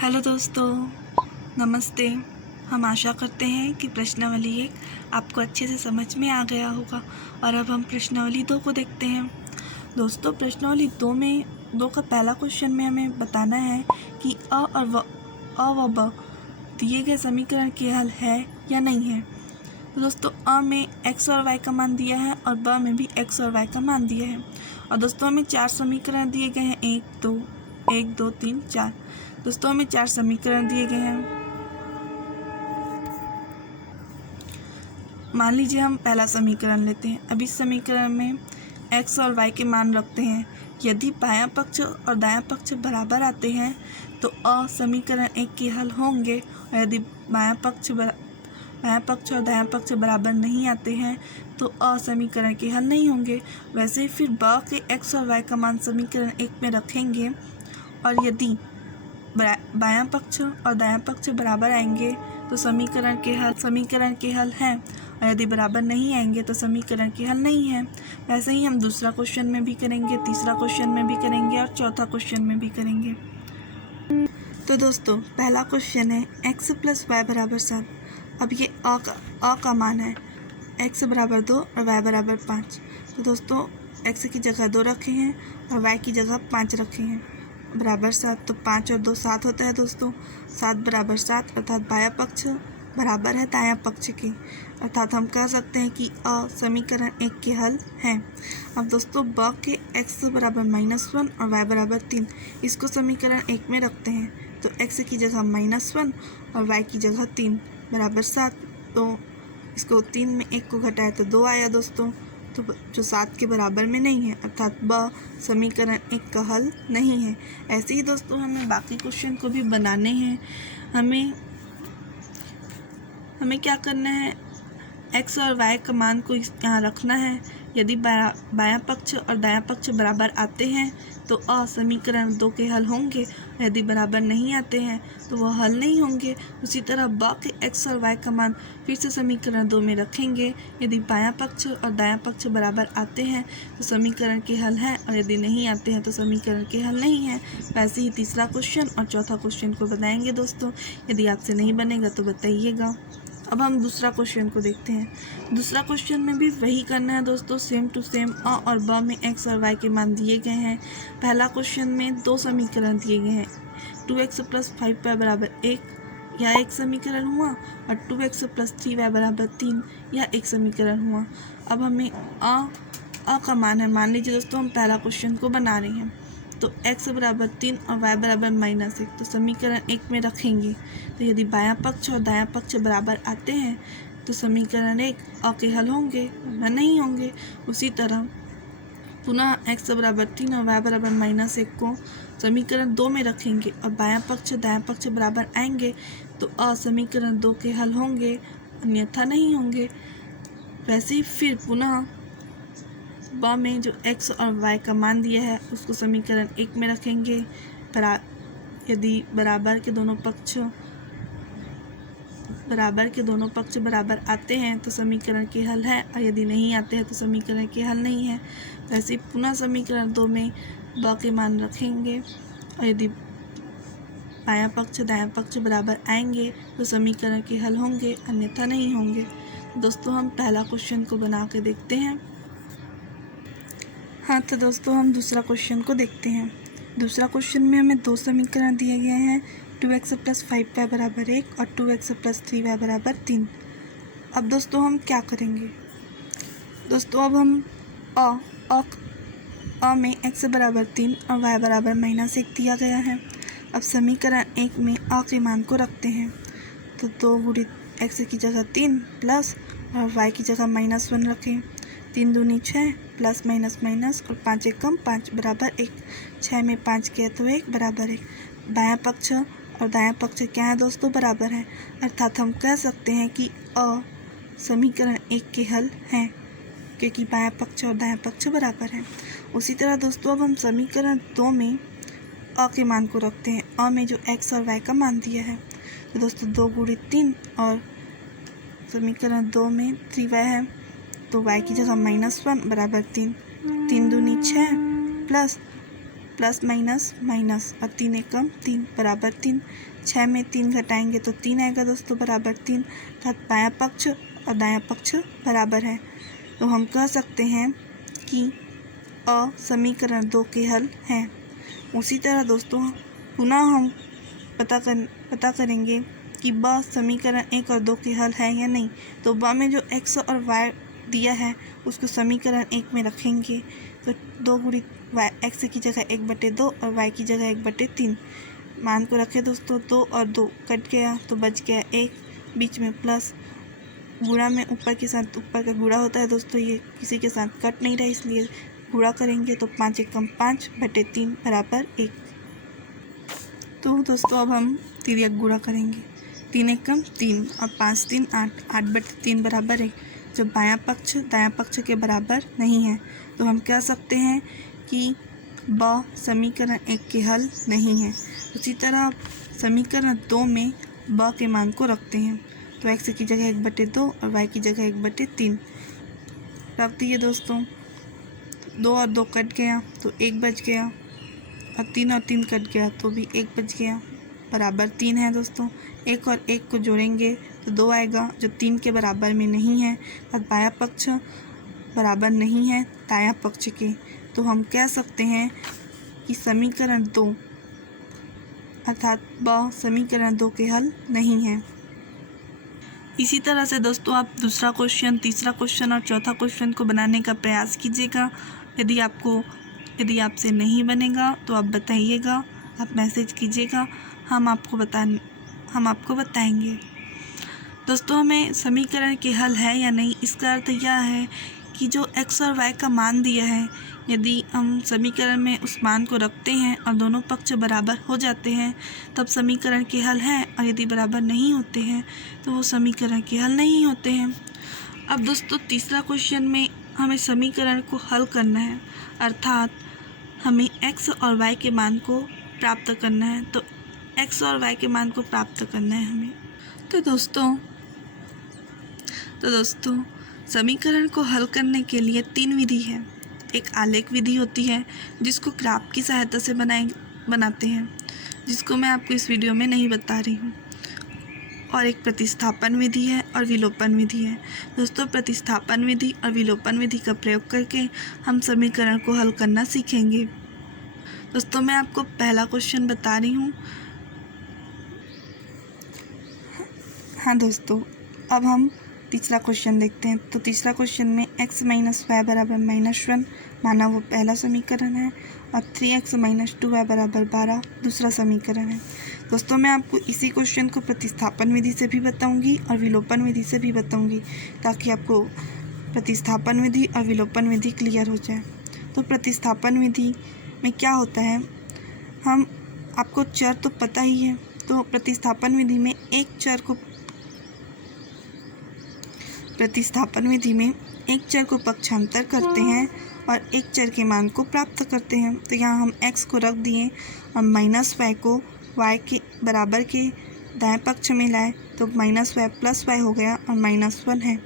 Hello दोस्तों, नमस्ते। हम आशा करते हैं कि प्रश्नावली 1 आपको अच्छे से समझ में आ गया होगा और अब हम प्रश्नावली 2 को देखते हैं। दोस्तों, प्रश्नावली 2 का पहला क्वेश्चन में हमें बताना है कि अ व ब दिए गए समीकरण के हल है या नहीं है। तो दोस्तों, अ में x और y का मान दिया है और ब में भी x और y का मान दिया है। और दोस्तों, हमें 4 समीकरण दिए गए हैं, 1 2 3 4। दोस्तों, हमें 4 समीकरण दिए गए हैं। मान लीजिए हम पहला समीकरण लेते हैं। अब इस समीकरण में x और y के मान रखते हैं। यदि बायां पक्ष और दायां पक्ष बराबर आते हैं तो अ समीकरण 1 के हल होंगे, और यदि बायां पक्ष और दायां पक्ष बराबर नहीं आते हैं तो अ समीकरण के हल नहीं होंगे। वैसे ही फिर ब के x और y का मान समीकरण 1 में रखेंगे, और यदि बायां पक्ष और दायां पक्ष बराबर आएंगे तो समीकरण के हल हैं, और यदि बराबर नहीं आएंगे तो समीकरण के हल नहीं है। वैसे ही हम दूसरा क्वेश्चन में भी करेंगे, तीसरा क्वेश्चन में भी करेंगे और चौथा क्वेश्चन में भी करेंगे। तो दोस्तों, पहला क्वेश्चन है x + y = 7। अब ये अ का मान है, x = 2 और y = 5। तो दोस्तों, x की जगह 2 रखे हैं और y की जगह 5 रखे हैं, बराबर 7। तो 5 और 2 7 होता है दोस्तों। 7 = 7, अर्थात बायां पक्ष बराबर है दायां पक्ष के, अर्थात हम कह सकते हैं कि अ समीकरण 1 के हल हैं। अब दोस्तों, ब के x = -1 और y = 3, इसको समीकरण 1 में रखते हैं। तो x की जगह -1 और y की जगह 3 बराबर 7। तो इसको 3 में 1 को घटाए तो 2 आया दोस्तों, तो जो 7 के बराबर में नहीं है, अर्थात ब समीकरण 1 का हल नहीं है। ऐसे ही दोस्तों, हमें बाकी क्वेश्चन को भी बनाने हैं। हमें क्या करना है, x और y का मान को यहाँ रखना है। यदि बायां पक्ष और दायां पक्ष बराबर आते हैं तो अ समीकरण 2 के हल होंगे, और यदि बराबर नहीं आते हैं तो वह हल नहीं होंगे। उसी तरह ब के x और y का मान फिर से समीकरण 2 में रखेंगे। यदि बायां पक्ष और दायां पक्ष बराबर आते हैं तो समीकरण के हल हैं, और यदि नहीं आते हैं तो समीकरण के हल नहीं हैं। वैसे ही तीसरा क्वेश्चन और चौथा क्वेश्चन को बताएंगे दोस्तों। यदि आपसे नहीं बनेगा तो बताइएगा। अब हम दूसरा क्वेश्चन को देखते हैं। दूसरा क्वेश्चन में भी वही करना है दोस्तों, सेम टू सेम। अ और ब में x और y के मान दिए गए हैं। पहला क्वेश्चन में 2 समीकरण दिए गए हैं, 2x + 5y = 1, यह एक समीकरण हुआ, और 2x + 3y = 3, यह एक समीकरण हुआ। अब हमें अ का मान है। मान लीजिए दोस्तों, हम पहला क्वेश्चन को बना रहे हैं। तो x = 3 और y = -1, तो समीकरण 1 में रखेंगे। तो यदि बायां पक्ष और दायां पक्ष बराबर आते हैं तो समीकरण 1 अ के हल होंगे, वरना नहीं होंगे। उसी तरह पुनः x = 3 और y = -1 को समीकरण 2 में रखेंगे, और बायां पक्ष दायां पक्ष बराबर आएंगे तो अ समीकरण 2 के हल होंगे, अन्यथा नहीं होंगे। वैसे ही फिर पुनः ब में जो x और y का मान दिया है उसको समीकरण 1 में रखेंगे। यदि बराबर के दोनों पक्ष बराबर आते हैं तो समीकरण के हल है, और यदि नहीं आते हैं तो समीकरण के हल नहीं है। वैसे पुनः समीकरण 2 में ब के मान रखेंगे, और यदि बायां पक्ष दायां पक्ष बराबर आएंगे तो समीकरण के हल होंगे, अन्यथा नहीं होंगे। दोस्तों, हम पहला क्वेश्चन को बना के देखते हैं। हाँ, तो दोस्तों, हम दूसरा क्वेश्चन को देखते हैं। दूसरा क्वेश्चन में हमें 2 समीकरण दिए गए हैं, 2x + 5y = 1 और 2x + 3y = 3। अब दोस्तों, हम क्या करेंगे? दोस्तों, अब हम अ में x = 3 और y = -1 दिया गया है। अब समीकरण 1 में अ के मान को रखते हैं। तो 2 × x की जगह 3 प्लस और y की जगह -1 रखें। 3 दूनी 6 प्लस माइनस और 5 एकम 5 बराबर 1। 6 में 5 गया तो 1 बराबर 1। बायां पक्ष और दायां पक्ष क्या है दोस्तों? बराबर है, अर्थात हम कह सकते हैं कि अ समीकरण 1 के हल हैं, क्योंकि बायां पक्ष और दायां पक्ष बराबर हैं। उसी तरह दोस्तों, अब हम समीकरण 2 में अ के मान को रखते हैं। अ में जो x और y का मान दिया है, तो दोस्तों 2 × 3 और समीकरण 2 में 3y है, तो y की जगह -1 बराबर 3। 3 दूनी 6 प्लस माइनस माइनस और 3 एकम 3 बराबर 3। 6 में 3 घटाएंगे तो 3 आएगा दोस्तों बराबर 3। अर्थात बायां पक्ष और दायां पक्ष बराबर है। तो हम कह सकते हैं कि अ समीकरण 2 के हल हैं। उसी तरह दोस्तों पुनः हम पता करेंगे कि ब समीकरण 1 और 2 के हल है या नहीं। तो ब में जो x और y दिया है उसको समीकरण 1 में रखेंगे तो 2 गुणित x की जगह 1/2 और y की जगह 1/3 मान को रखे दोस्तों। 2 और 2 कट गया तो बच गया 1, बीच में प्लस, गुणा में ऊपर के साथ ऊपर का गुणा होता है दोस्तों, ये किसी के साथ कट नहीं रहा इसलिए गुणा करेंगे तो 5 एकम 5/3 बराबर 1। तो दोस्तों अब हम तिर्यक गुणा करेंगे। 3 एकम 3 और 5 3 8, 8/3 बराबर 1। जब बायां पक्ष दायां पक्ष के बराबर नहीं है तो हम कह सकते हैं कि ब समीकरण 1 के हल नहीं है। उसी तरह समीकरण 2 में ब के मान को रखते हैं तो x की जगह 1/2 और y की जगह 1/3 रख दिए दोस्तों। 2 और 2 कट गया तो 1 बच गया और 3 और 3 कट गया तो भी 1 बच गया, बराबर 3 है दोस्तों। 1 और 1 को जोड़ेंगे तो 2 आएगा जो 3 के बराबर में नहीं है और बायां पक्ष बराबर नहीं है दायां पक्ष के। तो हम कह सकते हैं कि समीकरण 2 अर्थात ब समीकरण 2 के हल नहीं है। इसी तरह से दोस्तों आप दूसरा क्वेश्चन, तीसरा क्वेश्चन और चौथा क्वेश्चन को बनाने का प्रयास कीजिएगा। यदि आपसे नहीं बनेगा तो आप बताइएगा, आप मैसेज कीजिएगा, हम आपको बताएंगे। दोस्तों हमें समीकरण के हल है या नहीं इसका अर्थ यह है कि जो x और y का मान दिया है, यदि हम समीकरण में उस मान को रखते हैं और दोनों पक्ष बराबर हो जाते हैं तब समीकरण के हल हैं, और यदि बराबर नहीं होते हैं तो वो समीकरण के हल नहीं होते हैं। अब दोस्तों तीसरा क्वेश्चन में हमें समीकरण को हल करना है, अर्थात हमें x और y के मान को प्राप्त करना है। तो x और y के मान को प्राप्त करना है हमें। तो दोस्तों समीकरण को हल करने के लिए 3 विधि है। एक आलेख विधि होती है जिसको ग्राफ की सहायता से बनाते हैं, जिसको मैं आपको इस वीडियो में नहीं बता रही हूँ, और एक प्रतिस्थापन विधि है और विलोपन विधि है। दोस्तों प्रतिस्थापन विधि और विलोपन विधि का प्रयोग करके हम समीकरण को हल करना सीखेंगे। दोस्तों मैं आपको पहला क्वेश्चन बता रही हूँ। हाँ दोस्तों अब हम तीसरा क्वेश्चन देखते हैं। तो तीसरा क्वेश्चन में x माइनस वाई बराबर -1 माना वो पहला समीकरण है, और 3x माइनस 2y बराबर 12 दूसरा समीकरण है। दोस्तों मैं आपको इसी क्वेश्चन को प्रतिस्थापन विधि से भी बताऊंगी और विलोपन विधि से भी बताऊंगी, ताकि आपको प्रतिस्थापन विधि और विलोपन विधि क्लियर हो जाए। तो प्रतिस्थापन विधि में क्या होता है, हम आपको चर तो पता ही है, तो प्रतिस्थापन विधि में एक चर को पक्षांतर करते हैं और एक चर के मान को प्राप्त करते हैं। तो यहाँ हम x को रख दिए और माइनस वाई को y के बराबर के दाएं पक्ष में लाए तो माइनस वाई प्लस वाई हो गया और -1 है।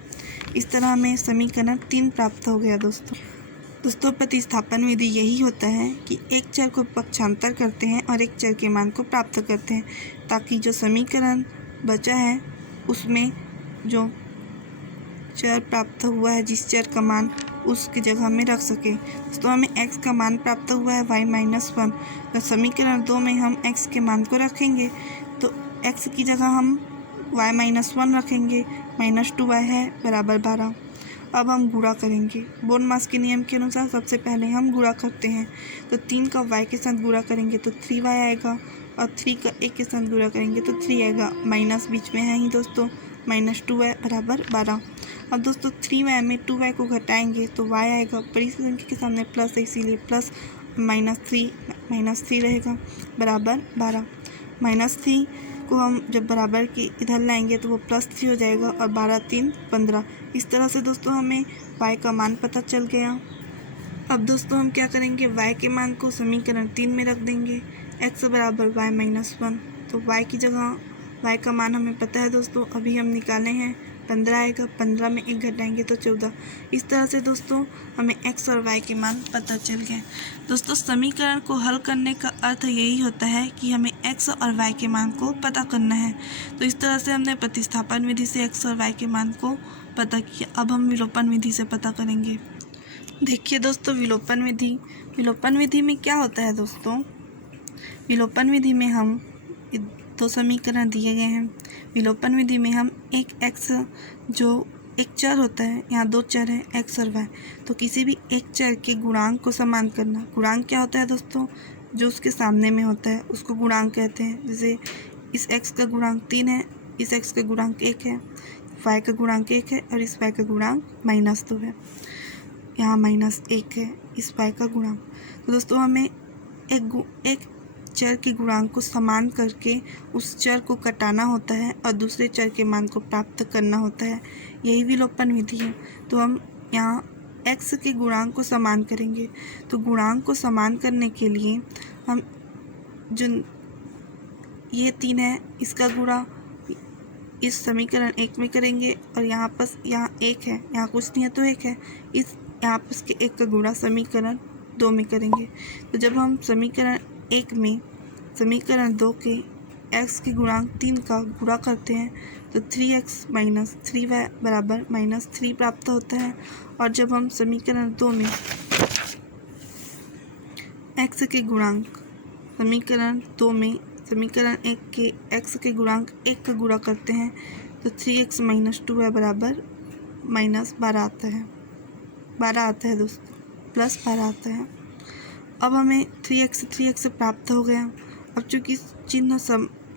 इस तरह हमें समीकरण 3 प्राप्त हो गया। दोस्तों प्रतिस्थापन विधि यही होता है कि एक चर को पक्षांतर करते हैं और एक चर के मान को प्राप्त करते हैं, ताकि जो समीकरण बचा है उसमें जो चर प्राप्त हुआ है, जिस चर का मान उसकी जगह में रख सके। तो हमें x का मान प्राप्त हुआ है y-1, तो समीकरण 2 में हम x के मान को रखेंगे तो x की जगह हम y-1 रखेंगे, -2y है बराबर 12। अब हम गुणा करेंगे बोर्नमास के नियम के अनुसार। सबसे पहले हम गुणा करते हैं, तो 3 का y के साथ गुणा करेंगे तो 3y आएगा, और 3 का 1 के साथ गुणा करेंगे तो 3 आएगा, माइनस बीच में है ही दोस्तों, -2y बराबर 12। अब दोस्तों 3y में 2y को घटाएंगे तो y आएगा, बड़ी संख्या के सामने प्लस है इसीलिए प्लस, -3 रहेगा बराबर 12। -3 को हम जब बराबर के इधर लाएंगे तो वो +3 हो जाएगा और 12 3 15। इस तरह से दोस्तों हमें y का मान पता चल गया। अब दोस्तों हम क्या करेंगे, y के मान को समीकरण 3 में रख देंगे, x बराबर y-1। तो y की जगह y का मान हमें पता है दोस्तों, अभी हम निकाले हैं 15 आएगा, 15 में 1 घटाएंगे तो 14। इस तरह से दोस्तों हमें x और y के मान पता चल गए। दोस्तों समीकरण को हल करने का अर्थ यही होता है कि हमें x और y के मान को पता करना है। तो इस तरह से हमने प्रतिस्थापन विधि से x और y के मान को पता किया। अब हम विलोपन विधि से पता करेंगे। देखिए दोस्तों, विलोपन विधि में क्या होता है दोस्तों, विलोपन विधि में हम दो समीकरण दिए गए हैं। विलोपन विधि में हम एक x जो एक चर होता है, यहाँ दो चर हैं x और y, तो किसी भी एक चर के गुणांक को समान करना। गुणांक क्या होता है दोस्तों, जो उसके सामने में होता है उसको गुणांक कहते हैं। जैसे इस x का गुणांक 3 है, इस x का गुणांक 1 है, y का गुणांक 1 है और इस y का गुणांक -2 है। यहाँ -1 है इस y का गुणांक। तो दोस्तों हमें एक चर के गुणांक को समान करके उस चर को घटाना होता है और दूसरे चर के मान को प्राप्त करना होता है। यही विलोपन विधि है। तो हम यहाँ x के गुणांक को समान करेंगे। तो गुणांक को समान करने के लिए हम जो ये 3 है इसका गुणा इस समीकरण 1 में करेंगे और यहाँ 1 है, यहाँ कुछ नहीं है तो 1 है, इस यहाँ पर इसके 1 का गुणा समीकरण 2 में करेंगे। तो जब हम समीकरण 1 में समीकरण 2 के x के गुणांक 3 का गुणा करते हैं तो 3x - 3y बराबर -3 प्राप्त होता है। और जब हम समीकरण 2 में x के गुणांक समीकरण 2 में समीकरण 1 के x के गुणांक 1 का गुणा करते हैं तो 3x - 2y बराबर -12 आता है, 12 आता है दोस्तों, +12 आता है। अब हमें 3x प्राप्त हो गया। अब चूँकि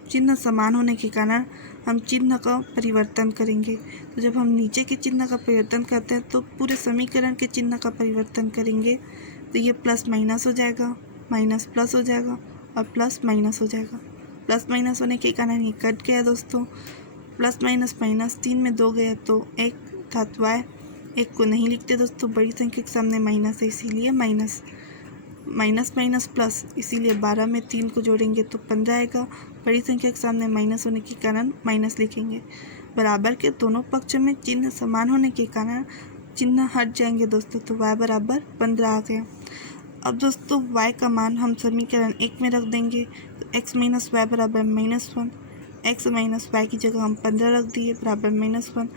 चिन्ह समान होने के कारण हम चिन्ह का परिवर्तन करेंगे। तो जब हम नीचे के चिन्ह का परिवर्तन करते हैं तो पूरे समीकरण के चिन्ह का परिवर्तन करेंगे। तो ये प्लस माइनस हो जाएगा, माइनस प्लस हो जाएगा और प्लस माइनस हो जाएगा। प्लस माइनस होने के कारण ये कट गया दोस्तों। प्लस माइनस माइनस 3 में 2 गया तो 1 था, तो y 1 को नहीं लिखते दोस्तों, बड़ी संख्या के सामने माइनस है इसीलिए माइनस, माइनस माइनस प्लस, इसीलिए 12 में 3 को जोड़ेंगे तो 15 आएगा। बड़ी संख्या के सामने माइनस होने के कारण माइनस लिखेंगे। बराबर के दोनों पक्ष में चिन्ह समान होने के कारण चिन्ह हट जाएंगे दोस्तों, तो y बराबर 15 आ गया। अब दोस्तों y का मान हम समीकरण 1 में रख देंगे। तो x - y बराबर -1, x - y की जगह हम 15 रख दिए बराबर -1,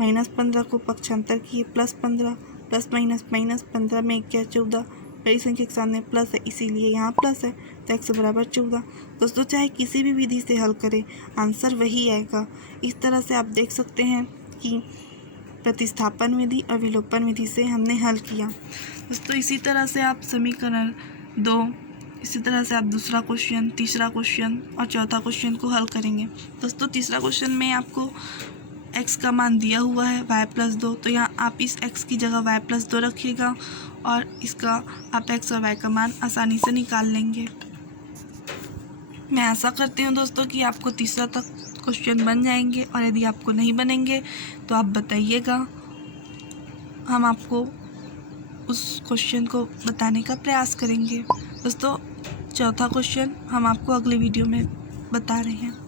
-15 को पक्षांतर किए +15, प्लस माइनस माइनस 15 में 1 क्या 14, बड़ी संख्या के सामने प्लस है इसीलिए यहाँ प्लस है, तो x बराबर 14। दोस्तों चाहे किसी भी विधि से हल करें आंसर वही आएगा। इस तरह से आप देख सकते हैं कि प्रतिस्थापन विधि और विलोपन विधि से हमने हल किया। दोस्तों इसी तरह से आप समीकरण 2, इसी तरह से आप दूसरा क्वेश्चन, तीसरा क्वेश्चन और चौथा क्वेश्चन को हल करेंगे। दोस्तों तीसरा क्वेश्चन में आपको x का मान दिया हुआ है y+2, तो यहाँ आप इस x की जगह y+2 रखिएगा और इसका आप x और y का मान आसानी से निकाल लेंगे। मैं आशा करती हूँ दोस्तों कि आपको तीसरा तक क्वेश्चन बन जाएंगे, और यदि आपको नहीं बनेंगे तो आप बताइएगा, हम आपको उस क्वेश्चन को बताने का प्रयास करेंगे। दोस्तों चौथा क्वेश्चन हम आपको अगले वीडियो में बता रहे हैं।